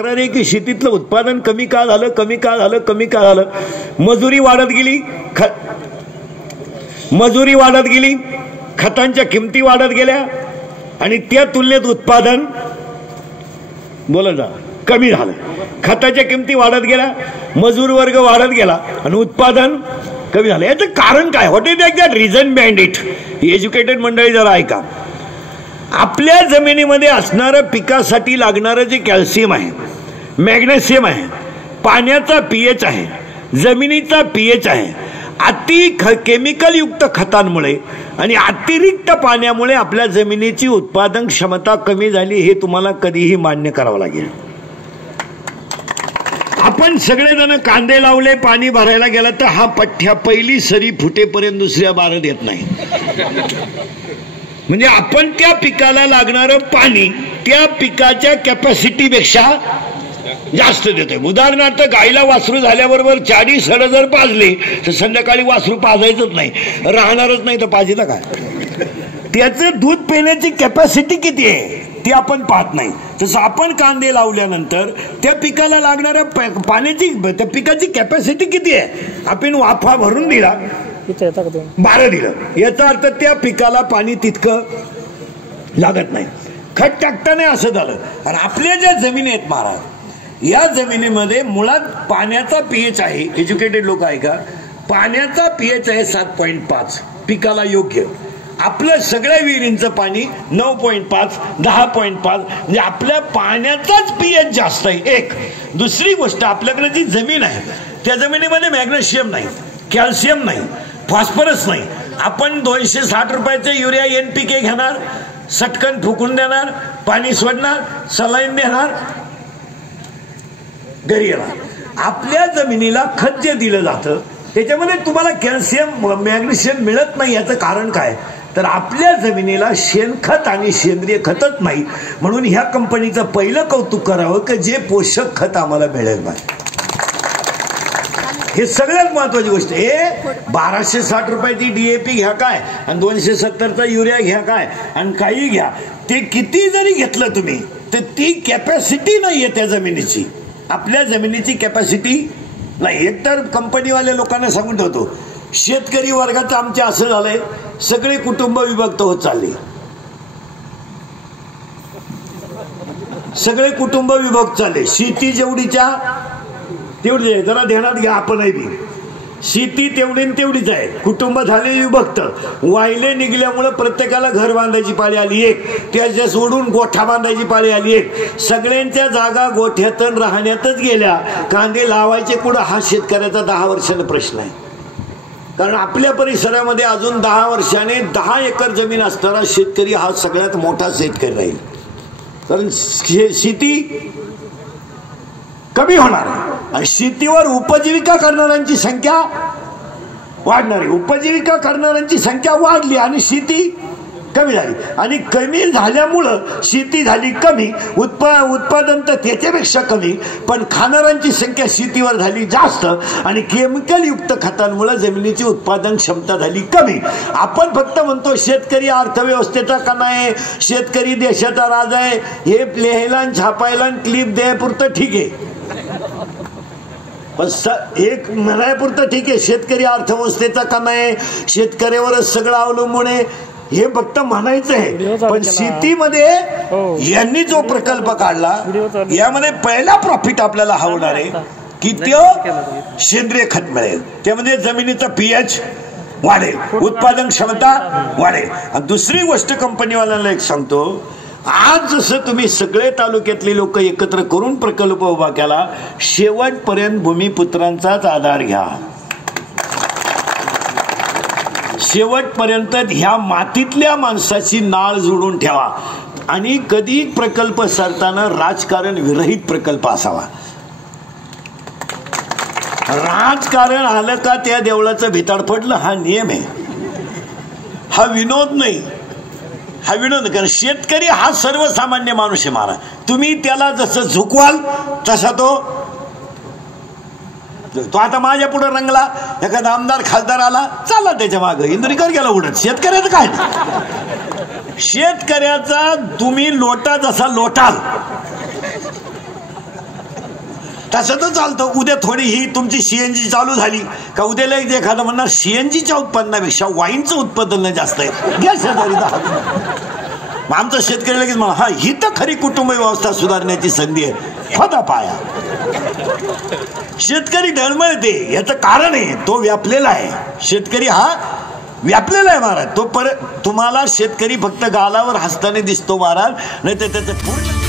तक्रार आहे की शेतीतलं उत्पादन कमी का झालं, कमी का झालं, कमी का झालं. मजुरी वाढत गेली, मजुरी वाढत गेली, खतांच्या किमती वाढत गेल्या आणि त्या तुलनेत उत्पादन बोला जा कमी झालं. खताच्या किमती वाढत गेल्या, मजूर वर्ग वाढत गेला आणि उत्पादन कमी झालं. याचं कारण काय? What is that reason behind it? Educated मंडळी जरा ऐका. आपल्या जमिनीमध्ये असणारं पिकासाठी लागणारं जे कॅल्शियम आहे, मॅग्नेशियम आहे, पाण्याचा पीएच आहे, जमिनीचा पीएच आहे, केमिकल युक्त खतांमुळे आणि अतिरिक्त पाण्यामुळे आपल्या जमिनीची उत्पादन क्षमता कमी झाली. हे तुम्हाला कधीही मान्य करावं लागेल. आपण सगळेजण कांदे लावले, पाणी भरायला गेला तर हा पठ्ठ्या पहिली सरी फुटेपर्यंत दुसऱ्या बारत येत नाही. म्हणजे आपण त्या पिकाला लागणारं पाणी त्या पिकाच्या कॅपॅसिटीपेक्षा जास्त देतोय. उदाहरणार्थ गाईला वासरू झाल्याबरोबर 40 सड जर पाजले तर संध्याकाळी वासरू पाजायचंच नाही, राहणारच नाही तर पाजीला काय. त्याचं दूध पिण्याची कॅपॅसिटी किती आहे ती आपण पाहत नाही. तसं आपण कांदे लावल्यानंतर त्या पिकाला लागणाऱ्या पाण्याची, त्या पिकाची कॅपॅसिटी किती आहे. आपण वाफा भरून दिला, 12 दिलं, याचा अर्थ त्या पिकाला पाणी तितकं लागत नाही. खत टाकताना असं झालं. आणि आपल्या ज्या जमिनी आहेत महाराज, या जमिनीमध्ये मुळात पाण्याचा पीएच आहे, एज्युकेटेड लोक आहे का, पाण्याचा पीएच आहे 7.5 पिकाला योग्य. आपलं सगळ्या विहिरींचं पाणी 9.5 10.5 म्हणजे आपल्या पाण्याचाच पीएच जास्त आहे. एक दुसरी गोष्ट, आपल्याकडे जी जमीन आहे त्या जमिनीमध्ये मॅग्नेशियम नाही, कॅल्शियम नाही, फॉस्फरस नाही. आपण 260 रुपयाचे युरिया NPK घेणार, सटकन फुकून देणार, पाणी सोडणार, सलाईन देणार, घरी येणार. आपल्या जमिनीला खत जे दिलं जातं त्याच्यामध्ये तुम्हाला कॅल्शियम मॅग्नेशियम मिळत नाही. याचं कारण काय तर आपल्या जमिनीला शेणखत आणि सेंद्रिय खतच नाही. म्हणून ह्या कंपनीचं पहिलं कौतुक करावं की जे पोषक खत आम्हाला मिळेल नाही. हे सगळ्यात महत्वाची गोष्ट. हे 1260 रुपयाची DAP घ्या काय आणि 270चा युरिया घ्या काय आणि काही घ्या, ते किती जरी घेतलं तुम्ही तर ती कॅपॅसिटी नाहीये त्या जमिनीची. आपल्या जमिनीची कॅपॅसिटी नाही. एकतर कंपनीवाल्या लोकांना सांगून ठेवतो, शेतकरी वर्गाचं आमच्या असं झालंय, सगळे कुटुंब विभक्त होत चालले, सगळे कुटुंब विभक्त चालले. शेती जेवढीच्या तेवढी आहे, जरा ध्यानात घ्या. आपणही बी शेती तेवढी तेवढीच आहे, कुटुंब झाले विभक्त. वाहिले निघल्यामुळे प्रत्येकाला घर बांधायची पाळी आली एक, त्याच्या सोडून गोठा बांधायची पाळी आली एक. सगळ्यांच्या जागा गोठ्यात राहण्यातच गेल्या. कांदे लावायचे कुठं हा शेतकऱ्याचा 10 वर्षांचा प्रश्न आहे. कारण आपल्या परिसरामध्ये अजून 10 वर्षाने 10 एकर जमीन असणारा शेतकरी हा सगळ्यात मोठा शेतकरी राहील. कारण शेती कमी होणार आणि शेतीवर उपजीविका करणाऱ्यांची संख्या वाढणार आहे. उपजीविका करणाऱ्यांची संख्या वाढली आणि शेती कमी झाली आणि कमी झाल्यामुळं शेती झाली कमी, उत्पादन तर त्याच्यापेक्षा कमी, पण खाणाऱ्यांची संख्या शेतीवर झाली जास्त आणि केमिकल युक्त खतांमुळे जमिनीची उत्पादन क्षमता झाली कमी. आपण फक्त म्हणतो शेतकरी अर्थव्यवस्थेचा कणा आहे, शेतकरी देशाचा राजा आहे. हे लिहायला छापायला क्लिप द्यायपुरतं ठीक आहे, एक म्हणायपुरतं ठीक आहे. शेतकरी अर्थव्यवस्थेचा कणा आहे, शेतकऱ्यावरच सगळं अवलंबून आहे हे फक्त म्हणायचं आहे. पण शेतीमध्ये यांनी जो प्रकल्प काढला यामध्ये पहिला प्रॉफिट आपल्याला हा होणार आहे की तो सेंद्रिय खत मिळेल, त्यामध्ये जमिनीचा पीएच वाढेल, उत्पादन क्षमता वाढेल. आणि दुसरी गोष्ट कंपनीवाल्यांना एक सांगतो, आज जसं तुम्ही सगळे तालुक्यातले लोक एकत्र करून प्रकल्प उभा केला, शेवटपर्यंत भूमिपुत्रांचाच आधार घ्या. शेवटपर्यंत ह्या मातीतल्या माणसाची नाळ जोडून ठेवा आणि कधी प्रकल्प सरताना राजकारण विरहित प्रकल्प असावा. राजकारण आलं का त्या देवळाचं भिताड पडलं हा नियम आहे, हा विनोद नाही. हा विनोद कारण शेतकरी हा सर्वसामान्य माणूस आहे महाराज. तुम्ही त्याला जसं झुकवाल तसा तो आता माझ्या पुढे रंगला, एखादा आमदार खासदार आला चालला त्याच्या मागे, इंद्रिकर गेला उडत. शेतकऱ्याचं काय, शेतकऱ्याचा तुम्ही लोटा जसा लोटाल तसं तर चालतं. उद्या थोडी ही तुमची सीएनजी चालू झाली का उद्याला एक एखादं म्हणणार सीएनजीच्या उत्पन्नापेक्षा वाईनचं उत्पादन जास्त आहे, घ्या शेजारी 10. मग आमचं शेतकरी लगेच म्हणा हा ही तर खरी कुटुंब व्यवस्था सुधारण्याची संधी आहे, खोदा पाया. शेतकरी डळमळते याचं कारण आहे तो व्यापलेला आहे. शेतकरी हा व्यापलेला आहे महाराज. तो परत तुम्हाला शेतकरी फक्त गालावर हसताना दिसतो महाराज, नाही तर त्याचं पूर्ण